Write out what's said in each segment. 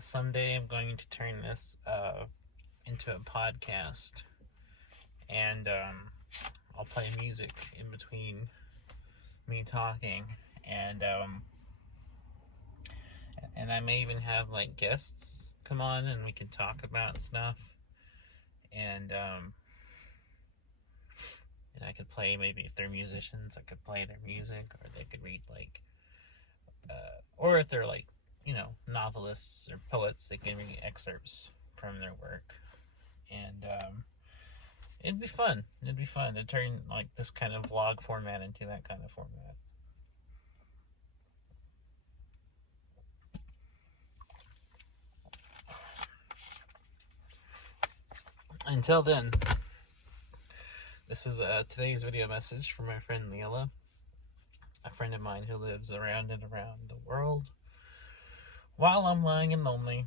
someday I'm going to turn this into a podcast, and I'll play music in between me talking, and and I may even have like guests come on, and we can talk about stuff, and and I could play, maybe if they're musicians, I could play their music, or they could read like, or if they're like, novelists or poets, they can read excerpts from their work, and it'd be fun. It'd be fun to turn like this kind of vlog format into that kind of format. Until then, this is today's video message from my friend Lilla, a friend of mine who lives around and around the world while I'm lying and lonely.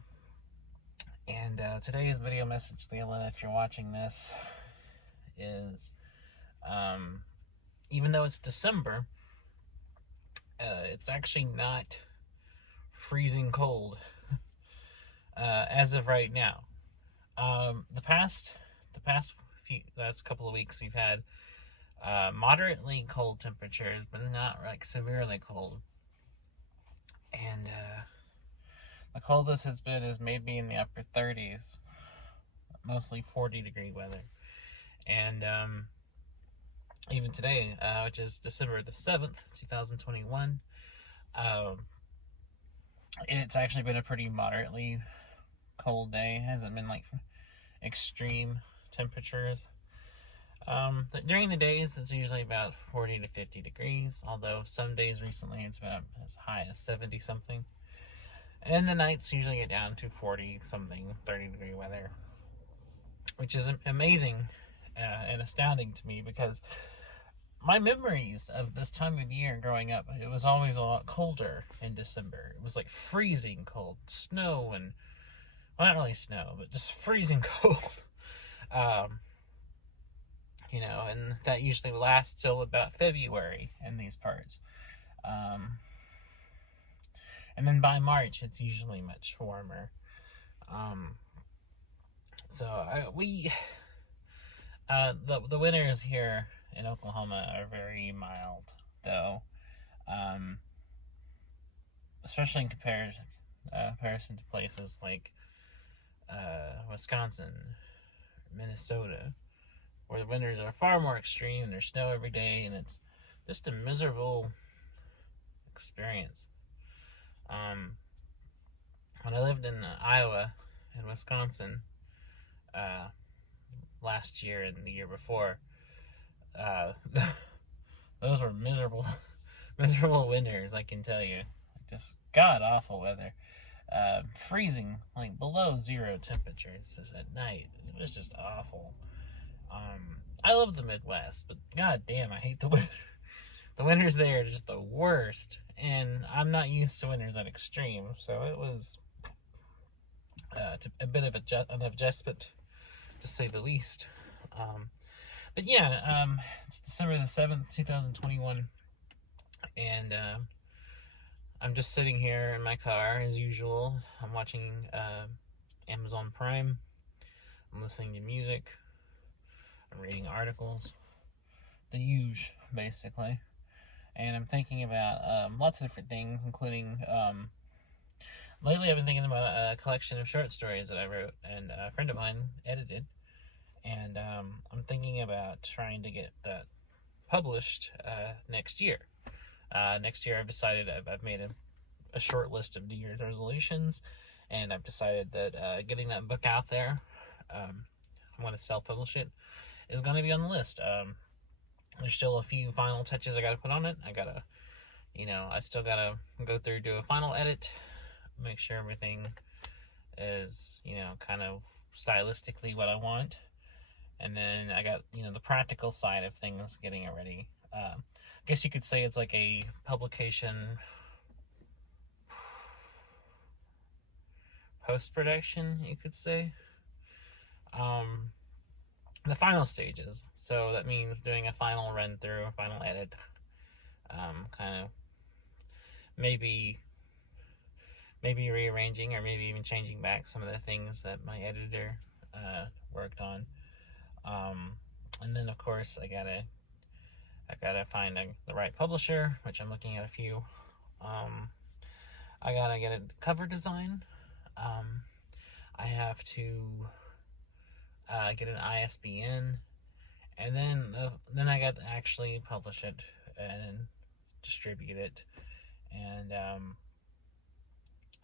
And today's video message, Lilla, if you're watching this, is even though it's December, it's actually not freezing cold as of right now. The past couple of weeks, we've had moderately cold temperatures, but not like severely cold. And the coldest it's been is maybe in the upper 30s, mostly 40-degree weather. And even today, which is December the 7th, 2021, it's actually been a pretty moderately cold day. It hasn't been like extreme temperatures. During the days, it's usually about 40 to 50 degrees, although some days recently it's been as high as 70 something. And the nights usually get down to 40 something, 30-degree weather, which is amazing and astounding to me, because my memories of this time of year growing up, it was always a lot colder in December. It was like freezing cold, snow, and, well, not really snow, but just freezing cold. And that usually lasts till about February in these parts. And then by March, it's usually much warmer. The winters here in Oklahoma are very mild, though, especially in comparison to places like Wisconsin, Minnesota, where the winters are far more extreme. There's snow every day, and it's just a miserable experience. When I lived in Iowa and Wisconsin last year and the year before, those were miserable winters, I can tell you. Just god-awful weather. Freezing, like below zero temperatures at night. It was just awful. I love the Midwest, but god damn, I hate the winter. The winters there are just the worst, and I'm not used to winters that extreme, so it was a bit of an adjustment, to say the least. But yeah, it's December the 7th, 2021, and I'm just sitting here in my car as usual. I'm watching Amazon Prime. I'm listening to music. I'm reading articles. The huge, basically. And I'm thinking about lots of different things, including lately I've been thinking about a collection of short stories that I wrote and a friend of mine edited. And I'm thinking about trying to get that published next year. Next year, I've decided I've made a short list of New Year's resolutions, and I've decided that getting that book out there, I want to self-publish it, is going to be on the list. There's still a few final touches I got to put on it. I still got to go through, do a final edit, make sure everything is, kind of stylistically what I want. And then I got, the practical side of things, getting it ready. I guess you could say it's like a publication post-production, you could say. The final stages. So that means doing a final run through, a final edit. Kind of maybe maybe rearranging or maybe even changing back some of the things that my editor worked on. And then of course I gotta find the right publisher, which I'm looking at a few. I gotta get a cover design. I have to get an ISBN, and then I got to actually publish it and distribute it. And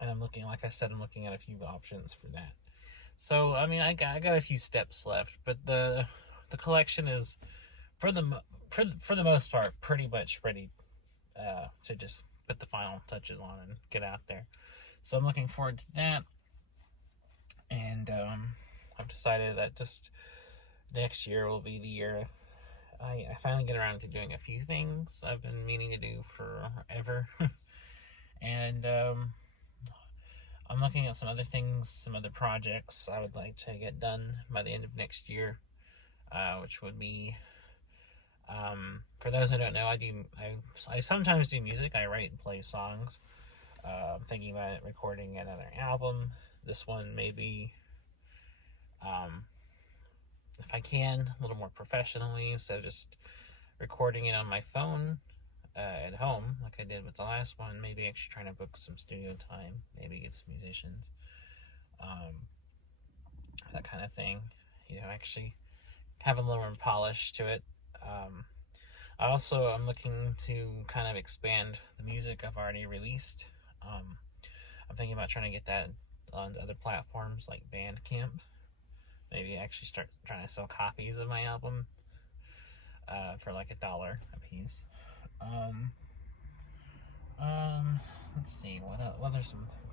I'm looking, like I said, I'm looking at a few options for that. So I mean, I got a few steps left, but the collection is for the most part pretty much ready to just put the final touches on and get out there. So I'm looking forward to that, and I've decided that just next year will be the year I finally get around to doing a few things I've been meaning to do forever. And I'm looking at some other things, some other projects I would like to get done by the end of next year, which would be, for those who don't know, I sometimes do music. I write and play songs. I'm thinking about recording another album. This one maybe, if I can, a little more professionally, instead of just recording it on my phone at home like I did with the last one. Maybe actually trying to book some studio time, maybe get some musicians, that kind of thing, actually have a little more polish to it. I'm looking to kind of expand the music I've already released. I'm thinking about trying to get that on other platforms like Bandcamp. Maybe actually start trying to sell copies of my album for like $1 a piece. Let's see, what are some things?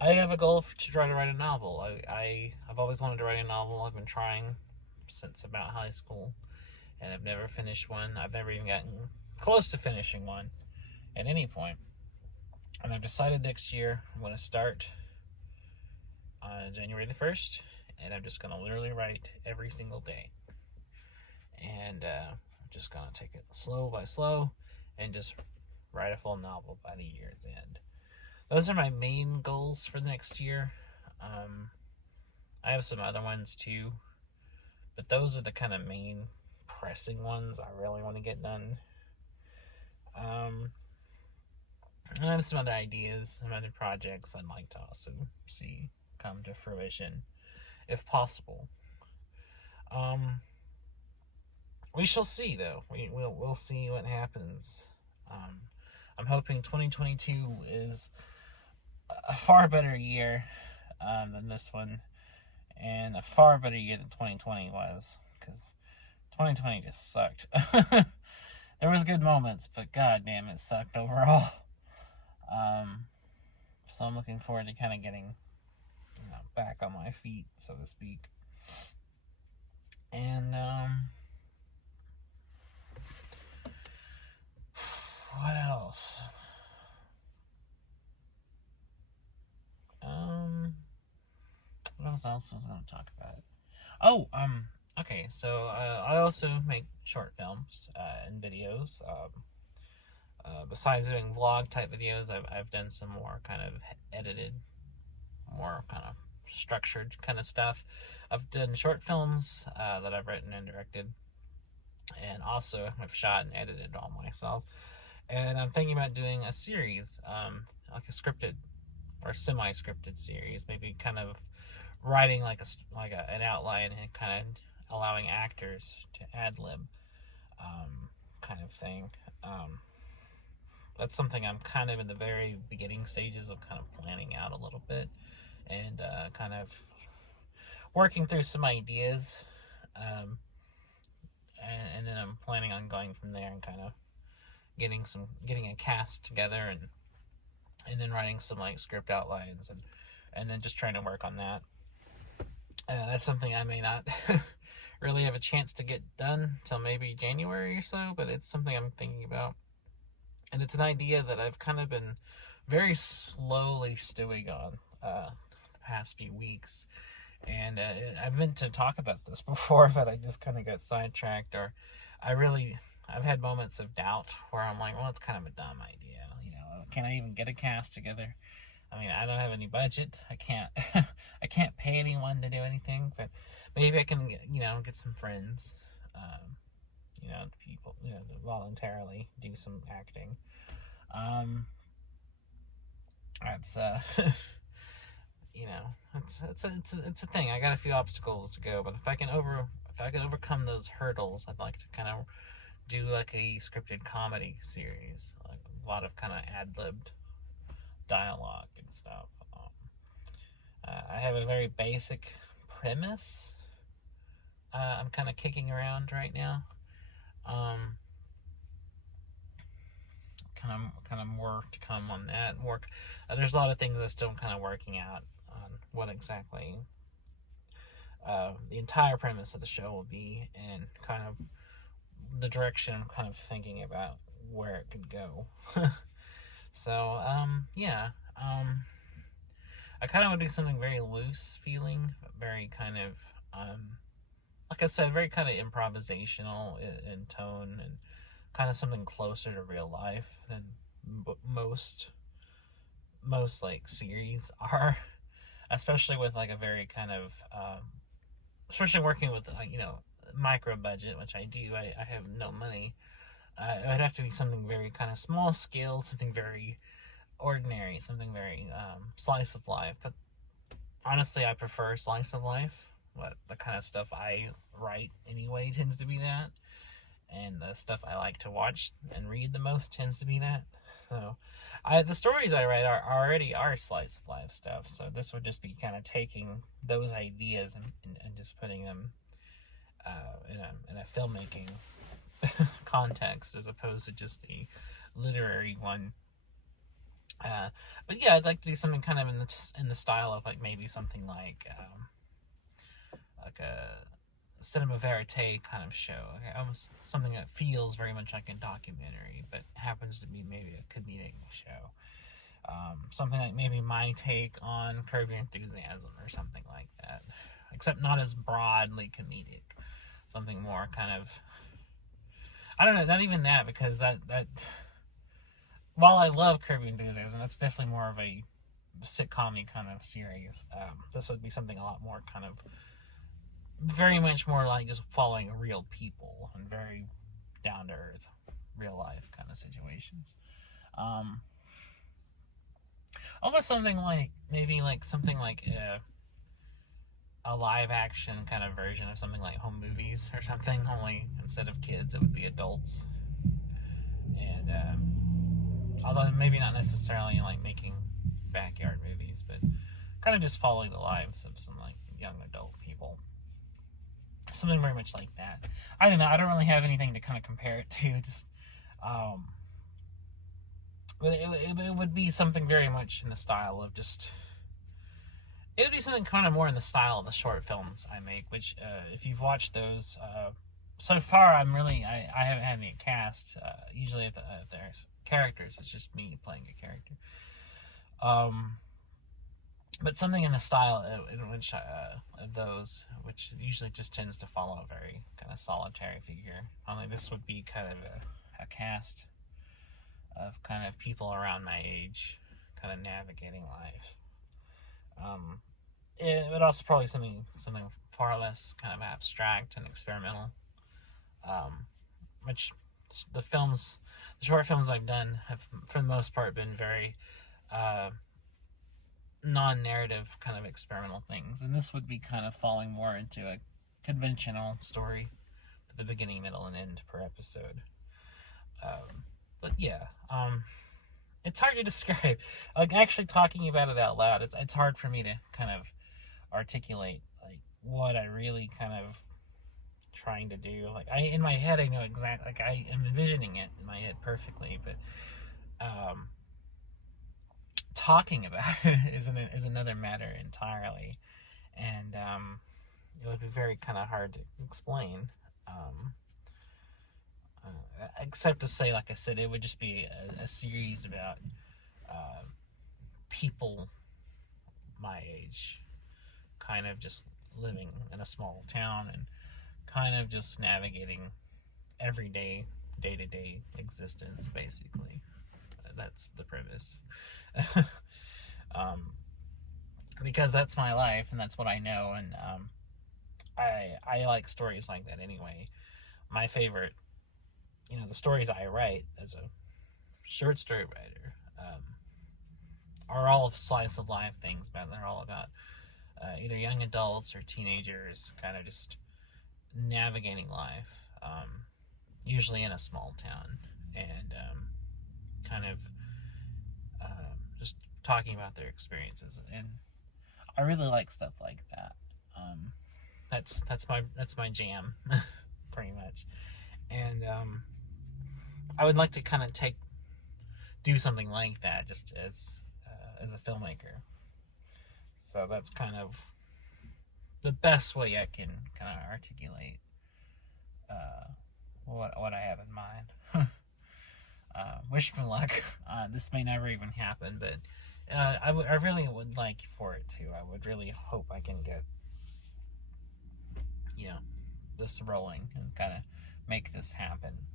I have a goal to try to write a novel. I've always wanted to write a novel. I've been trying since about high school, and I've never finished one. I've never even gotten close to finishing one at any point. And I've decided next year I'm going to start on January the 1st, and I'm just going to literally write every single day. And I'm just going to take it slow by slow and just write a full novel by the year's end. Those are my main goals for next year. I have some other ones too, but those are the kind of main pressing ones I really want to get done. And I have some other ideas, some other projects I'd like to also see come to fruition, if possible. We shall see, though. We'll see what happens. I'm hoping 2022 is a far better year than this one, and a far better year than 2020 was, because 2020 just sucked. There was good moments, but god damn, it sucked overall. So I'm looking forward to kind of getting back on my feet, so to speak. And what else? What else was I going to talk about? Oh, okay, so I also make short films and videos. Besides doing vlog type videos, I've done some more kind of edited, more kind of structured kind of stuff. I've done short films that I've written and directed, and also I've shot and edited all myself. And I'm thinking about doing a series, like a scripted or semi-scripted series, maybe kind of writing an outline and kind of allowing actors to ad-lib, kind of thing. That's something I'm kind of in the very beginning stages of kind of planning out a little bit, and kind of working through some ideas, and then I'm planning on going from there and kind of getting a cast together, and then writing some like script outlines, and then just trying to work on that. That's something I may not really have a chance to get done till maybe January or so, but it's something I'm thinking about. And it's an idea that I've kind of been very slowly stewing on the past few weeks. And I've meant to talk about this before, but I just kind of got sidetracked. Or I've had moments of doubt where I'm like, well, it's kind of a dumb idea. Can I even get a cast together? I mean, I don't have any budget. I can't I can't pay anyone to do anything, but maybe I can, get some friends, people, to voluntarily do some acting. Um, that's it's a thing. I got a few obstacles to go, but if I can overcome those hurdles, I'd like to kind of do like a scripted comedy series, like a lot of kind of ad-libbed dialogue and stuff. I have a very basic premise. I'm kind of kicking around right now. Kind of more to come on that. There's a lot of things I'm still kind of working out on what exactly the entire premise of the show will be, and kind of the direction I'm kind of thinking about where it could go. So, yeah. I kind of want to do something very loose feeling, very kind of, like I said, very kind of improvisational in tone, and kind of something closer to real life than most like series are, especially with like a very kind of, especially working with micro budget, which I do. I have no money. It would have to be something very kind of small scale, something very ordinary, something very slice of life. But honestly, I prefer slice of life. But the kind of stuff I write anyway tends to be that, and the stuff I like to watch and read the most tends to be that. So, the stories I write are slice of life stuff. So this would just be kind of taking those ideas and just putting them in a filmmaking context, as opposed to just a literary one. But yeah, I'd like to do something kind of in the style of like maybe something like a cinema verite kind of show, like almost something that feels very much like a documentary, but happens to be maybe a comedic show. Something like maybe my take on Curb Your Enthusiasm or something like that, except not as broadly comedic. Something more kind of, I don't know, not even that, because that while I love Curb Your Enthusiasm, that's definitely more of a sitcom-y kind of series. This would be something a lot more kind of, very much more like just following real people and very down to earth, real life kind of situations. Almost something like, maybe like something like a live action kind of version of something like Home Movies or something, only instead of kids, it would be adults. And although maybe not necessarily like making backyard movies, but kind of just following the lives of some like young adult people. Something very much like that. I don't know. I don't really have anything to kind of compare it to. Just, but it would be something very much in the style of just. It would be something kind of more in the style of the short films I make, which, if you've watched those, so far I haven't had any cast. Usually if there's characters, it's just me playing a character. But something in the style in which of those, which usually just tends to follow a very kind of solitary figure. Only this would be kind of a cast of kind of people around my age, kind of navigating life. It would also probably something far less kind of abstract and experimental. Which the short films I've done have, for the most part, been very non-narrative kind of experimental things, and this would be kind of falling more into a conventional story with the beginning, middle, and end per episode. But yeah, it's hard to describe. Like, actually talking about it out loud, it's hard for me to kind of articulate like what I really kind of trying to do. Like, in my head I know exactly, like I am envisioning it in my head perfectly, but talking about it is another matter entirely, and it would be very kind of hard to explain. Except to say, like I said, it would just be a series about people my age, kind of just living in a small town and kind of just navigating everyday, day-to-day existence, basically. That's the premise. because that's my life and that's what I know, and I like stories like that anyway. My favorite, the stories I write as a short story writer are all slice of life things, but they're all about either young adults or teenagers kind of just navigating life, usually in a small town, and kind of just talking about their experiences. And I really like stuff like that. That's my jam, pretty much. And I would like to kind of do something like that just as a filmmaker. So that's kind of the best way I can kind of articulate what I have in mind. Wish me luck. This may never even happen, but I really would like for it to. I would really hope I can get this rolling and kind of make this happen.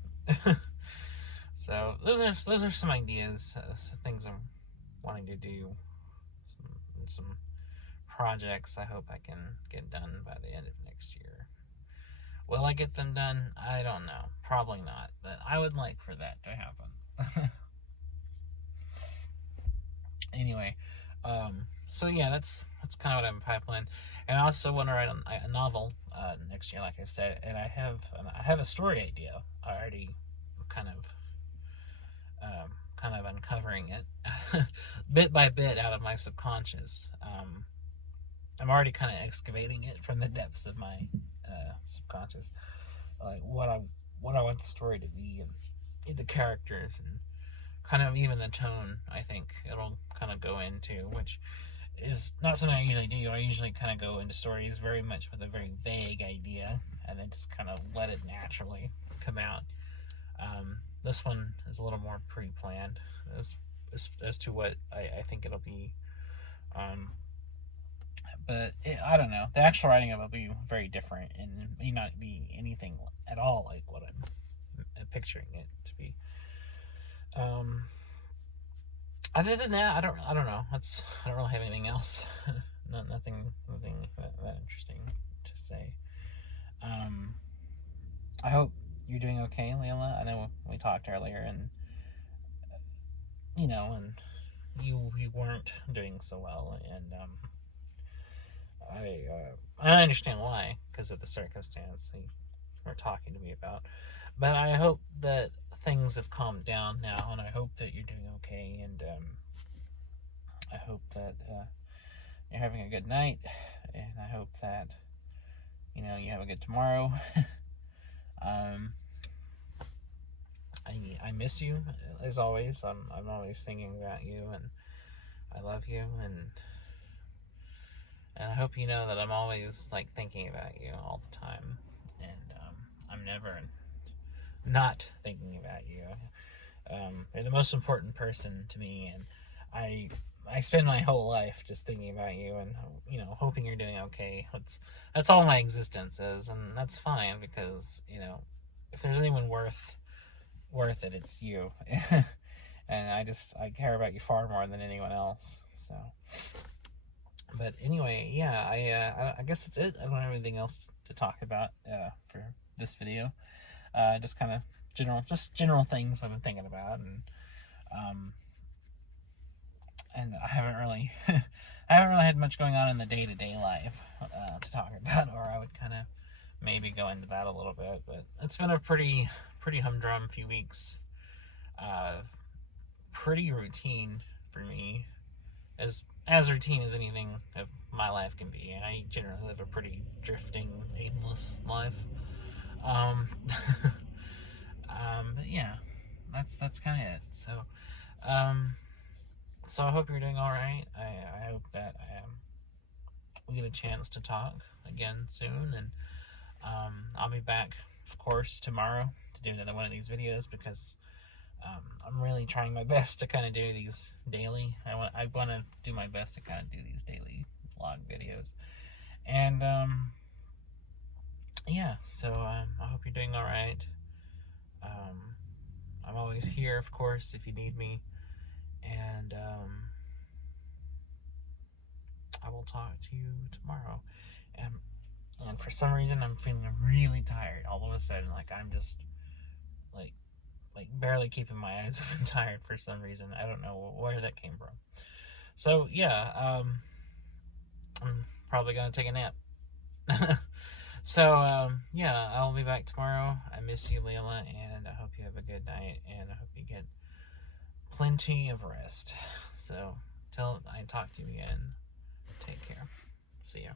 So those are some ideas, some things I'm wanting to do, some projects I hope I can get done by the end of next year. Will I get them done? I don't know. Probably not, but I would like for that to happen. Anyway, so yeah, that's kind of what I'm in pipeline, and I also want to write a novel next year, like I said, and I have a story idea already, kind of uncovering it bit by bit out of my subconscious. I'm already kind of excavating it from the depths of my subconscious, like what I want the story to be, and the characters, and kind of even the tone. I think it'll kind of go into, which is not something I usually do. I usually kind of go into stories very much with a very vague idea, and then just kind of let it naturally come out. This one is a little more pre-planned as to what I think it'll be. But I don't know. The actual writing of it will be very different, and it may not be anything at all like what I'm picturing it to be. Other than that, I don't know. I don't really have anything else. Nothing that interesting to say. I hope you're doing okay, Lilla. I know we talked earlier, and and you weren't doing so well, and I understand why, because of the circumstance you were talking to me about. But I hope that things have calmed down now, and I hope that you're doing okay, and I hope that you're having a good night, and I hope that you have a good tomorrow. I miss you as always. I'm always thinking about you, and I love you, and I hope you know that I'm always like thinking about you all the time, and I'm never not thinking about you. You're the most important person to me, and I spend my whole life just thinking about you, and hoping you're doing okay. That's all my existence is, and that's fine, because if there's anyone worth it, it's you. And I care about you far more than anyone else. So, but anyway, yeah, I guess that's it. I don't have anything else to talk about for this video. Just kind of general things I've been thinking about, and I haven't really had much going on in the day-to-day life to talk about, or I would kind of maybe go into that a little bit. But it's been a pretty humdrum few weeks. Pretty routine for me, as routine as anything of my life can be. And I generally live a pretty drifting, aimless life. But yeah, that's kind of it. So I hope you're doing all right. I hope that we get a chance to talk again soon, and I'll be back, of course, tomorrow to do another one of these videos, because I'm really trying my best to kind of do these daily. I want to do my best to kind of do these daily vlog videos, and yeah. So I hope you're doing all right. I'm always here, of course, if you need me, and talk to you tomorrow. And for some reason, I'm feeling really tired all of a sudden. Like, I'm just, like barely keeping my eyes open tired for some reason. I don't know where that came from. So, yeah, I'm probably going to take a nap. So, yeah, I'll be back tomorrow. I miss you, Lilla, and I hope you have a good night, and I hope you get plenty of rest. So, till I talk to you again, take care. See ya.